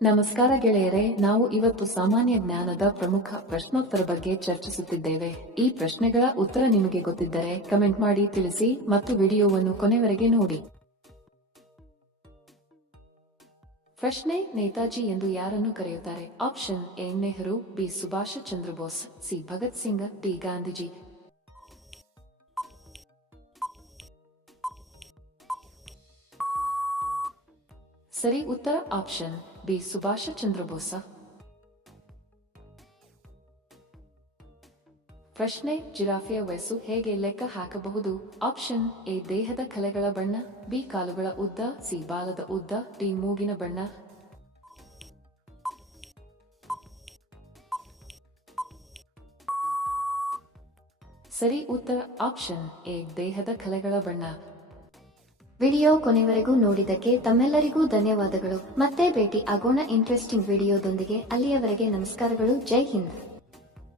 ನಮಸ್ಕಾರ ಗೆಳೆಯರೆ, ನಾವು ಇವತ್ತು ಸಾಮಾನ್ಯ ಜ್ಞಾನದ ಪ್ರಮುಖ ಪ್ರಶ್ನೋತ್ತರ ಬಗ್ಗೆ ಚರ್ಚಿಸುತ್ತಿದ್ದೇವೆ. ಈ ಪ್ರಶ್ನೆಗಳ ಉತ್ತರ ನಿಮಗೆ ಗೊತ್ತಿದ್ದರೆ ಕಮೆಂಟ್ ಮಾಡಿ ತಿಳಿಸಿ ಮತ್ತು ವಿಡಿಯೋವನ್ನು ಕೊನೆವರೆಗೆ ನೋಡಿ. ಪ್ರಶ್ನೆ: ನೇತಾಜಿ ಎಂದು ಯಾರನ್ನು ಕರೆಯುತ್ತಾರೆ? Option A Nehru, B Subhash Chandra Bose, C Bhagat Singh, D Gandhiji. ಸರಿ ಉತ್ತರ ಆಪ್ಷನ್ ಬಿ ಸುಭಾಷ್ ಚಂದ್ರ ಬೋಸ್. ಪ್ರಶ್ನೆ: ಜಿರಾಫೆಯ ವಯಸ್ಸು ಹೇಗೆ ಲೆಕ್ಕ ಹಾಕಬಹುದು? ಆಪ್ಷನ್ ಎ ದೇಹದ ಕಲೆಗಳ ಬಣ್ಣ, ಬಿ ಕಾಲುಗಳ ಉದ್ದ, ಸಿ ಬಾಲದ ಉದ್ದ, ಡಿ ಮೂಗಿನ ಬಣ್ಣ. ಸರಿ ಉತ್ತರ ಆಪ್ಷನ್ ಎ ದೇಹದ ಕಲೆಗಳ ಬಣ್ಣ. ವಿಡಿಯೋ ಕೊನೆವರೆಗೂ ನೋಡಿದ್ದಕ್ಕೆ ತಮ್ಮೆಲ್ಲರಿಗೂ ಧನ್ಯವಾದಗಳು. ಮತ್ತೆ ಭೇಟಿ ಆಗೋಣ ಇಂಟ್ರೆಸ್ಟಿಂಗ್ ವಿಡಿಯೋದೊಂದಿಗೆ. ಅಲ್ಲಿಯವರೆಗೆ ನಮಸ್ಕಾರಗಳು. ಜೈ ಹಿಂದ್.